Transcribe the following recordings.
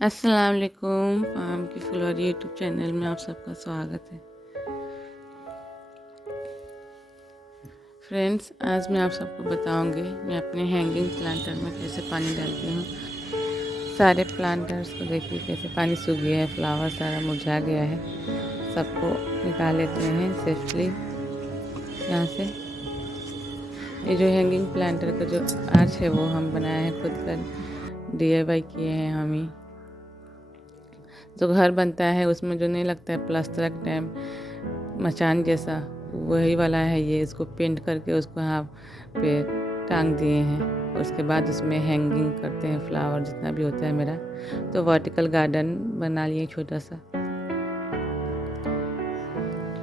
अस्सलाम वालेकुम। फार्म की फुलवारी यूट्यूब चैनल में आप सबका स्वागत है। फ्रेंड्स, आज मैं आप सबको बताऊंगी मैं अपने हैंगिंग प्लांटर में कैसे पानी डालती हूँ। सारे प्लांटर्स को देखिए कैसे पानी सूख गया है, फ्लावर सारा मुरझा गया है। सबको निकाल लेते हैं सेफली यहाँ से। ये जो हैंगिंग प्लांटर का जो आर्च है वो हम बनाए हैं, खुद का DIY किए हैं हम ही। जो घर बनता है उसमें जो नहीं लगता है प्लास्टर टाइम मचान जैसा, वही वाला है ये। इसको पेंट करके उसको यहाँ पे टांग दिए हैं। उसके बाद उसमें हैंगिंग करते हैं फ्लावर जितना भी होता है मेरा। तो वर्टिकल गार्डन बना लिए छोटा सा।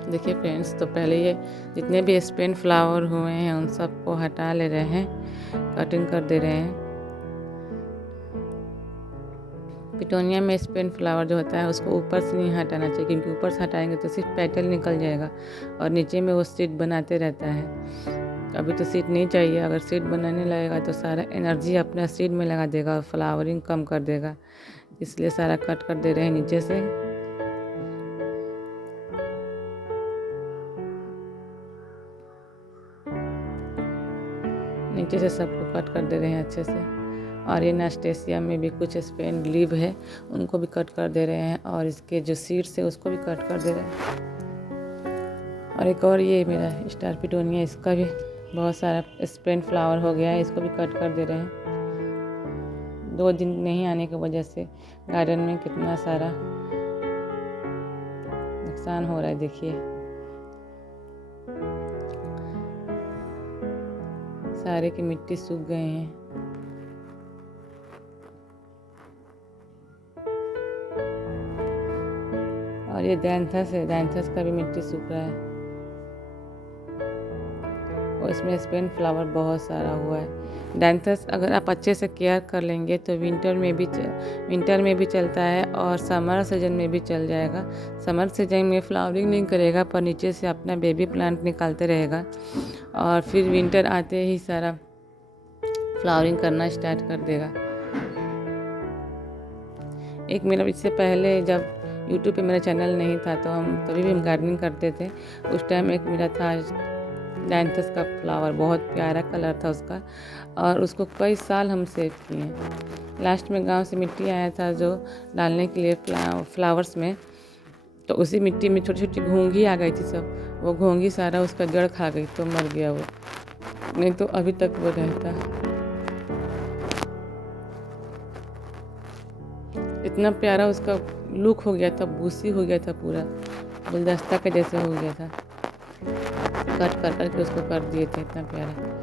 देखिए फ्रेंड्स, तो पहले ये जितने भी स्पेन फ्लावर हुए हैं उन सबको हटा ले रहे हैं, कटिंग कर दे रहे हैं। पिटोनिया में स्पेन फ्लावर जो होता है उसको ऊपर से नहीं हटाना चाहिए, क्योंकि ऊपर से हटाएंगे तो सिर्फ पेटल निकल जाएगा और नीचे में वो सीड बनाते रहता है। अभी तो सीड नहीं चाहिए। अगर सीड बनाने लगेगा तो सारा एनर्जी अपना सीड में लगा देगा और फ्लावरिंग कम कर देगा, इसलिए सारा कट कर दे रहे हैं नीचे से। नीचे से सबको कट कर दे रहे हैं अच्छे से। और ये नास्टेसिया में भी कुछ स्पेन लीव है, उनको भी कट कर दे रहे हैं, और इसके जो सीड्स है उसको भी कट कर दे रहे हैं। और एक और ये मेरा स्टार पिटोनिया, इसका भी बहुत सारा स्पेन फ्लावर हो गया है, इसको भी कट कर दे रहे हैं। 2 दिन नहीं आने की वजह से गार्डन में कितना सारा नुकसान हो रहा है। देखिए सारे की मिट्टी सूख गए हैं। और ये दैंथस है, दैंथस का भी मिट्टी सूख रहा है और इसमें स्पेन फ्लावर बहुत सारा हुआ है। दैंथस अगर आप अच्छे से केयर कर लेंगे तो विंटर में भी चलता है और समर सीजन में भी चल जाएगा। समर सीजन में फ्लावरिंग नहीं करेगा पर नीचे से अपना बेबी प्लांट निकालते रहेगा, और फिर विंटर आते ही सारा फ्लावरिंग करना स्टार्ट कर देगा। एक मेरा इससे पहले जब यूट्यूब पे मेरा चैनल नहीं था तो तभी भी हम गार्डनिंग करते थे। उस टाइम एक मेरा था डैंथस का फ्लावर, बहुत प्यारा कलर था उसका, और उसको कई साल हम सेव किए। लास्ट में गांव से मिट्टी आया था जो डालने के लिए फ्लावर्स में, तो उसी मिट्टी में छोटी छोटी घोंघी आ गई थी सब। वो घोंघी सारा उसका जड़ खा गई तो मर गया वो, नहीं तो अभी तक वो रहता। इतना प्यारा उसका लुक हो गया था, बूसी हो गया था, पूरा गुलदस्ता के जैसे हो गया था। कट कर करके उसको कर दिए थे, इतना प्यारा।